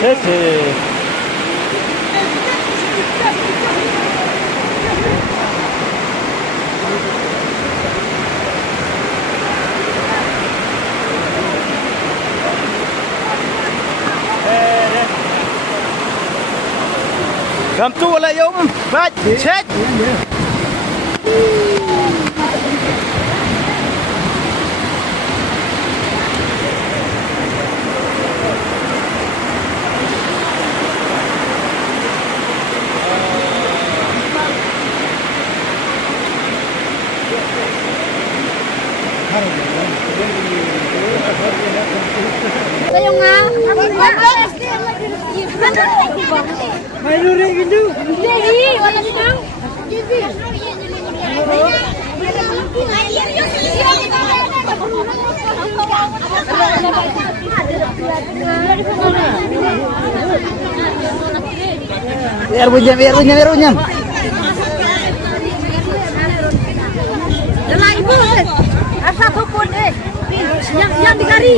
Sese. Cầm tu lại Dũng, vai, chết. Sayang nga. May luring gitu. Hindi, wala siya. Biar punyam. Jalan ibu, asal pun yang digari,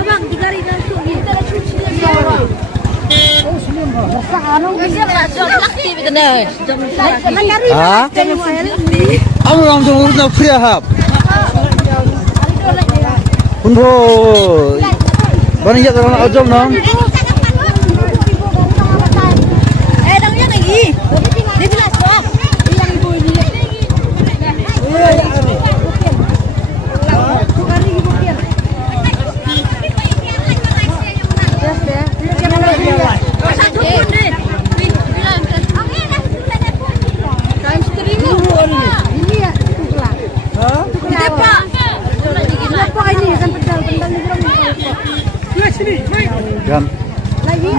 abang digari dan sugi. Hah? Aku langsung urus nak hap. Kunbo, banyak orang ajam nang. Dangnya lagi. Dia jelas dong. Yang ibu ini. Gam. Lagi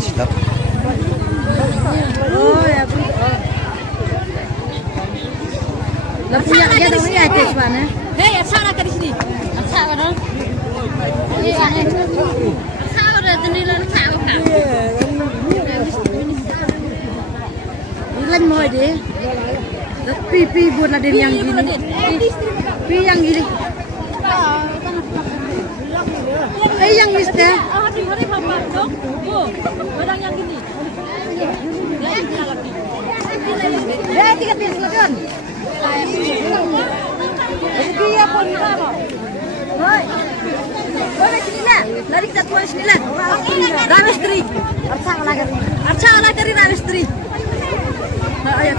Stop. oh ya bu. Lebih yang dia tahu ya tes mana? Hei, asal ada di sini. Asal mana? Iya, asal ada di dalam asal kan. Ilan mau deh. Pi buat ada yang gini. Pi yang gini. Yang isda. Hari papa dong. Barang yang gini. Ya, 3 piece lagan. Dia pun apa? Hoi. Boleh sini lah. Lari kita tuan sini lah. Ramestri. Arca lah dari Ramestri. Ayo.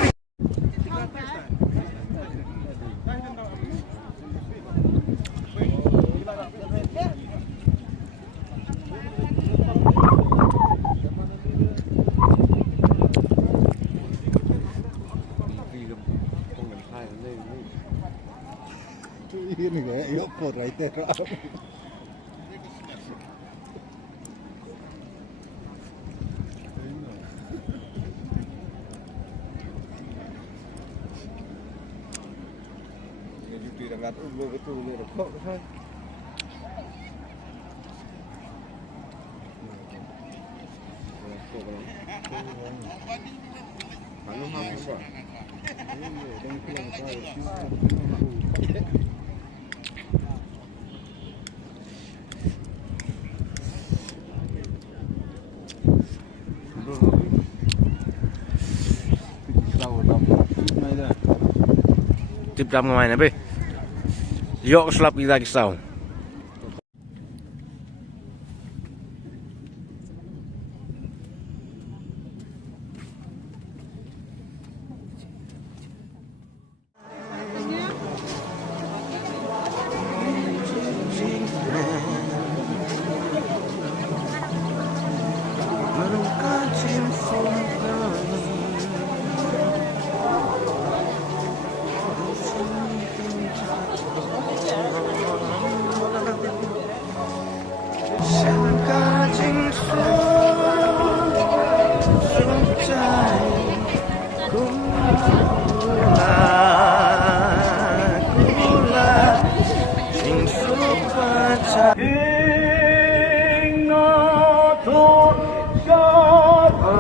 Ini kayak yuk pot right there. Tiếp trong ngoài này bê. Dọ slap đi ra cái sau.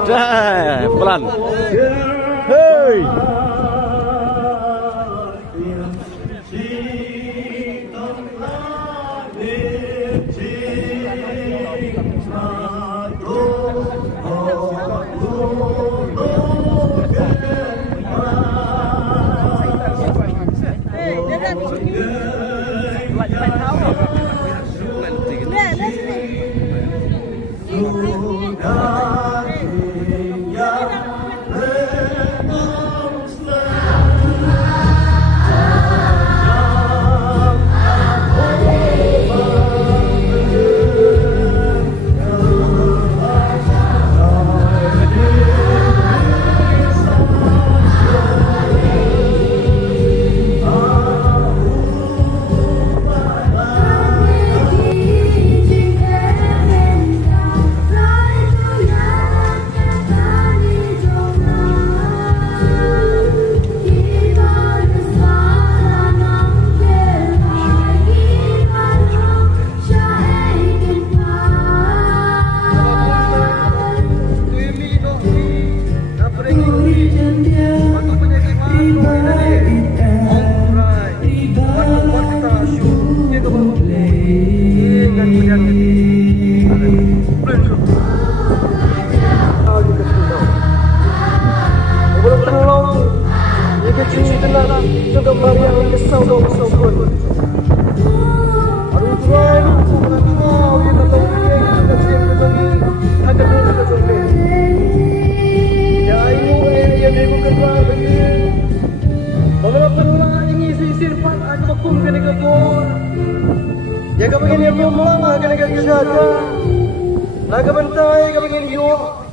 Dah, pelan. Hei. Jaga begini aku mau, jaga begini saja. Naga bentai, jaga begini yuk.